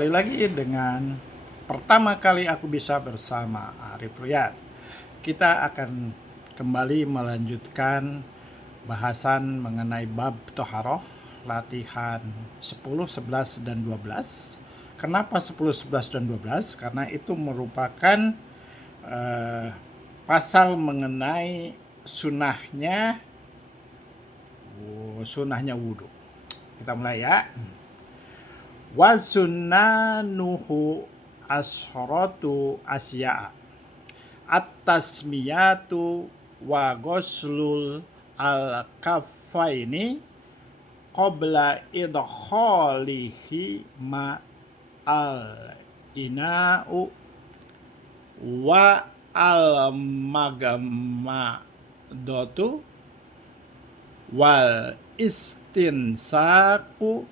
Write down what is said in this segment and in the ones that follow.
Kembali lagi dengan pertama kali aku bisa bersama Arif Riyad. Kita akan kembali melanjutkan bahasan mengenai bab Toharoh, latihan 10, 11, dan 12. Kenapa 10, 11, dan 12? Karena itu merupakan pasal mengenai sunnahnya wudhu. Kita mulai ya. Wa sunnanuhu asyratu asya'a at-tasmiyatu wa ghuslul al-kaffaini qabla idkhalihi ma al-ina'u wa al-magamadatu wal istinsaku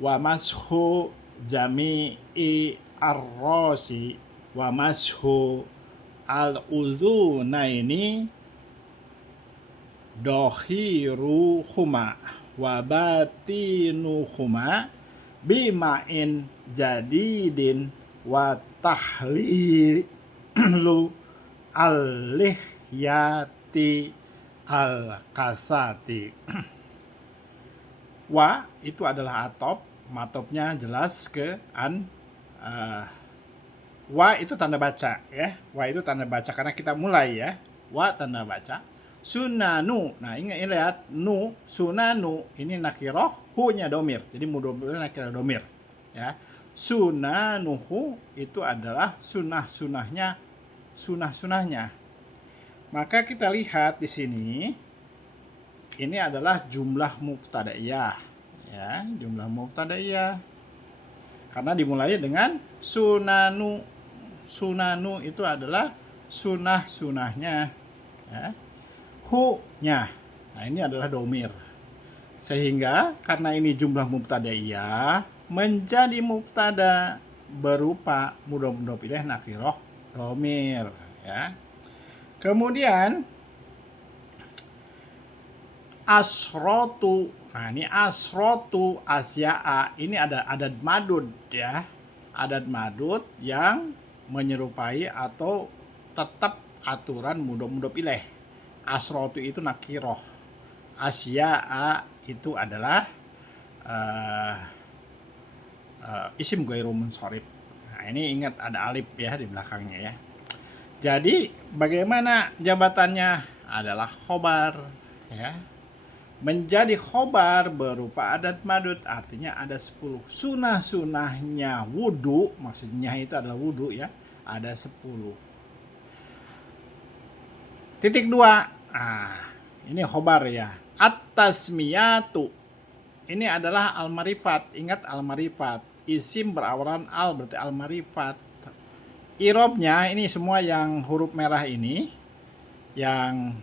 wa mashu jami'i ar-rasi wa mashu al-udhunaini dohiruhuma wa batinuhuma bima'in jadidin wa tahlilu al-lihyati al-kasati. Wa itu adalah atop, matopnya jelas ke wa itu tanda baca ya. Wa itu tanda baca karena kita mulai ya. Wa tanda baca. Sunanu. Nah, ingat lihat nu, sunanu ini nakiroh, hu-nya domir. Jadi mudah-mudahan nakirah domir ya. Sunanuhu itu adalah sunah-sunahnya. Maka kita lihat di sini ini adalah jumlah mubtadaiyah ya, jumlah mubtadaiyah. Karena dimulai dengan sunanu. Sunanu itu adalah sunahnya ya. Hu-nya. Nah, ini adalah domir. Sehingga karena ini jumlah mubtadaiyah menjadi mubtada berupa mudhof ilaih nakiroh domir ya. Kemudian asrotu. Nah, ini asrotu asya'a. Ini ada adat madud ya. Adat madud yang menyerupai atau tetap aturan mudhof ilaih. Asrotu itu nakiroh. Asya'a itu adalah isim ghairu munsharif. Nah, ini ingat ada alif ya di belakangnya ya. Jadi bagaimana jabatannya? Adalah khobar ya. Menjadi khobar berupa adat madud, artinya ada 10. Sunah-sunahnya wudhu, maksudnya itu adalah wudhu ya, ada 10. Titik 2. Nah, ini khobar ya. At-tasmiyatu. Ini adalah al-marifat. Ingat al-marifat. Isim berawalan al berarti al-marifat. Irobnya ini semua yang huruf merah ini, yang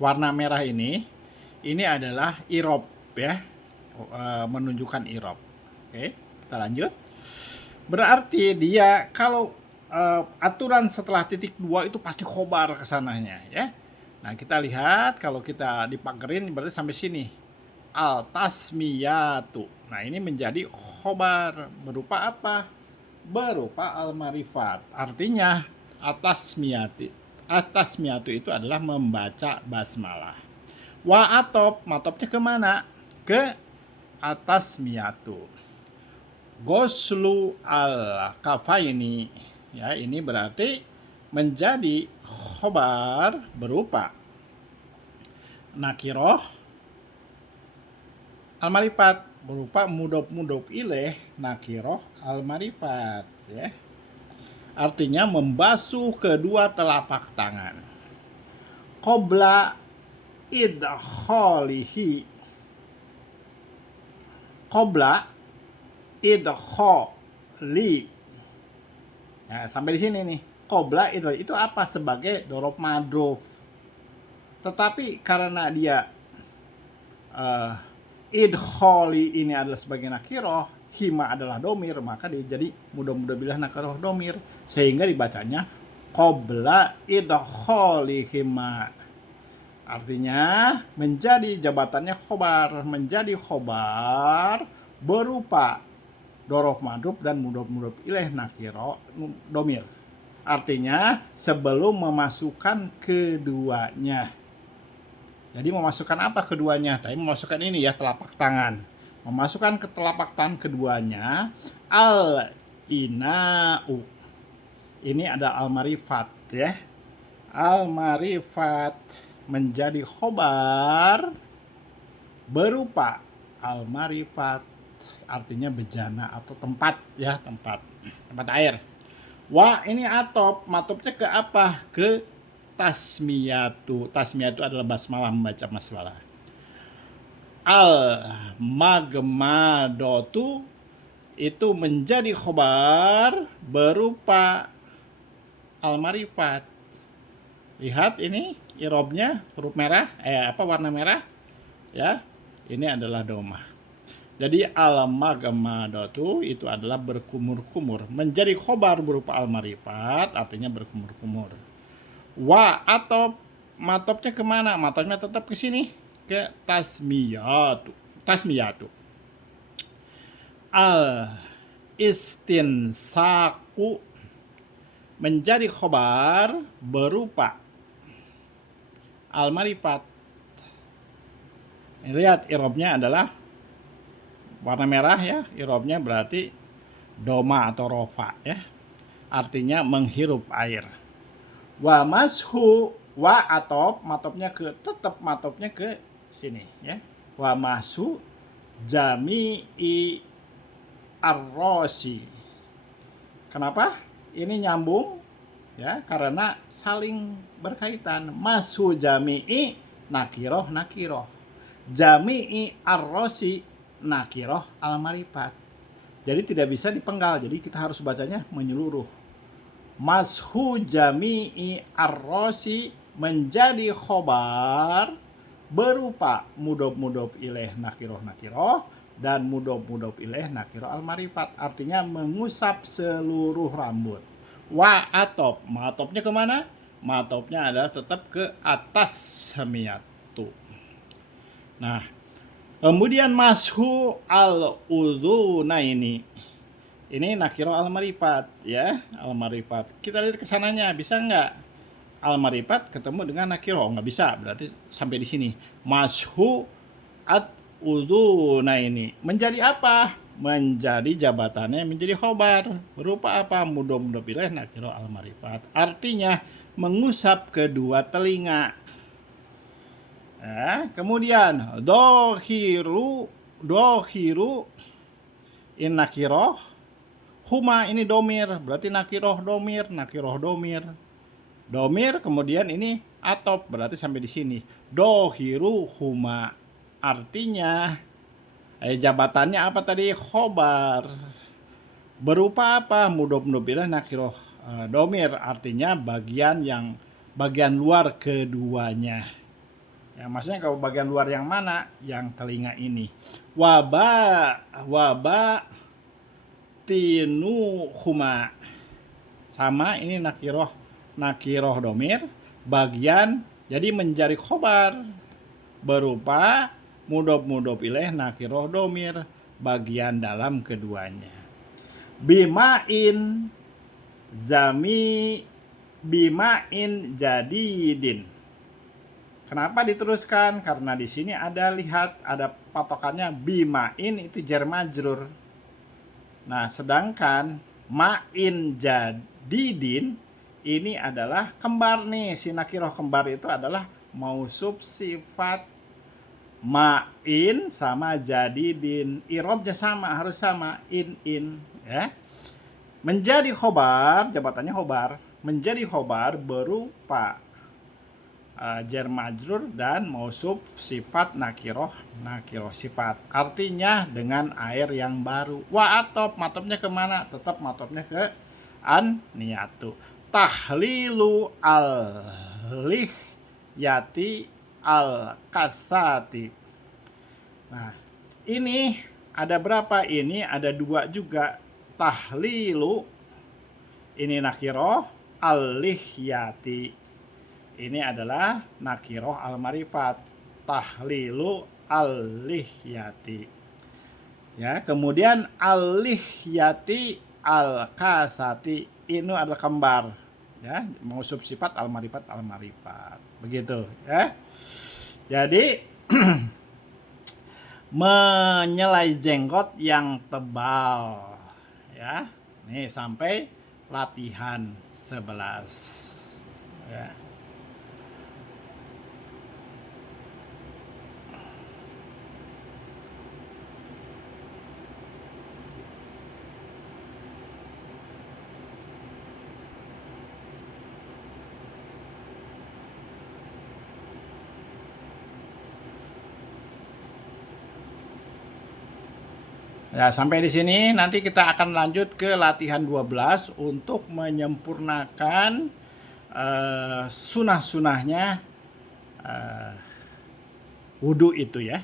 warna merah ini adalah irob ya, menunjukkan irob. Oke, kita lanjut. Berarti dia kalau aturan setelah titik 2 itu pasti khobar kesananya ya. Nah, kita lihat kalau kita dipagerin berarti sampai sini. Al-tasmiyatu. Nah, ini menjadi khobar berupa apa? Berupa al-marifat. Artinya atasmiyatu itu adalah membaca basmalah. Wa atop, matopnya kemana? Ke atasmiyatu. Ghuslu al-kafaini ya, ini berarti menjadi khobar berupa nakiroh al-marifat berupa mudhof ilaih nakiroh al-marifat ya. Artinya membasuh kedua telapak tangan. Qabla idkhalihi. Qabla idkhali. Ya, sampai di sini nih. Qabla itu apa? Sebagai dorob madrof. Tetapi karena dia idkhali ini adalah sebagai nakiroh, hima adalah domir, maka dia jadi mudah-mudah bilah nakiroh domir, sehingga dibacanya qabla idkhali hima. Artinya menjadi jabatannya khobar, menjadi khobar berupa dorof madruf dan mudhof ilaih nakiro domir. Artinya sebelum memasukkan keduanya. Jadi memasukkan apa keduanya? Tadi memasukkan ini ya, telapak tangan. Memasukkan ke telapak tangan keduanya al ina'u. Ini ada al-marifat ya. Al-marifat menjadi khobar berupa al-marifat, artinya bejana atau tempat ya, tempat air. Wah, ini atop, matopnya ke apa? Ke tasmiyatu. Tasmiyatu adalah basmalah, membaca basmalah. Al magmadotu itu menjadi khobar berupa al marifat. Lihat ini irobnya huruf merah, warna merah ya. Ini adalah domah. Jadi al magmadotu itu adalah berkumur-kumur, menjadi khobar berupa al marifat, artinya berkumur-kumur. Wa atau matopnya kemana? Matopnya tetap ke sini, ke tasmiyatu. Al istinsaku menjadi khobar berupa al marifat. Lihat irobnya adalah warna merah ya, irobnya berarti doma atau rofa ya, artinya menghirup air. Wa mashu, wa atop, matopnya ke, tetap matopnya ke sini ya. Wa mashu jami'i arrosi. Kenapa? Ini nyambung ya, karena saling berkaitan. Mashu jami'i nakiroh. Jami'i arrosi nakiroh al-marifat. Jadi tidak bisa dipenggal, jadi kita harus bacanya menyeluruh. Mashu jami'i arrosi menjadi khobar berupa mudhof ilaih nakiroh dan mudhof ilaih nakiroh al-marifat, artinya mengusap seluruh rambut. Wa atop, matopnya kemana? Matopnya adalah tetap ke atas samiyatu. Nah, kemudian mashu al-udhunaini. Ini nakiro al-marifat ya, al-marifat. Kita lihat kesananya, bisa nggak? Al-marifat ketemu dengan nakiro, nggak bisa, berarti sampai di sini. Mashu al-udhunaini. Menjadi apa? Menjadi jabatannya menjadi khobar. Berupa apa? Mudhof ilaih nakiro al-marifat. Artinya mengusap kedua telinga. Kemudian dohiru in nakiroh. Huma ini domir, berarti nakiroh domir. Domir kemudian ini atop, berarti sampai di sini. Dohiru huma, artinya jabatannya apa tadi? Khobar. Berupa apa? Mudhof ilaih nakiroh domir, artinya bagian luar keduanya. Ya, maksudnya kalau bagian luar yang mana? Yang telinga ini. Waba tinuhuma, sama ini nakiroh domir bagian, jadi menjadi khobar berupa mudhof ilaih nakiroh domir bagian dalam keduanya. Bimain jadidin. Kenapa diteruskan? Karena di sini ada patokannya bimain itu jar majrur. Nah, sedangkan ma'in jadidin ini adalah kembar nih. Si nakiroh kembar itu adalah mausuf sifat. Ma'in sama jadidin. Irobnya sama, harus sama. In ya. Menjadi khobar, jabatannya khobar. Menjadi khobar berupa jar majrur dan mausuf sifat nakiroh sifat, artinya dengan air yang baru. Wa atop, matopnya kemana? Tetap matopnya ke an niyatu. Tahlilu al lihyati al kasati. Nah, ini ada berapa? Ini ada dua juga. Tahlilu ini nakiroh, al lihyati ini adalah nakiroh al-marifat. Tahlilu al-lihyati. Ya, kemudian al-lihyati al-kasati ini adalah kembar. Ya, mausuf sifat al-marifat al-marifat. Begitu, ya. Jadi menyelai jenggot yang tebal. Ya. Nih sampai latihan 11. Ya. Ya, sampai di sini nanti kita akan lanjut ke latihan 12 untuk menyempurnakan sunah-sunahnya wudhu itu ya.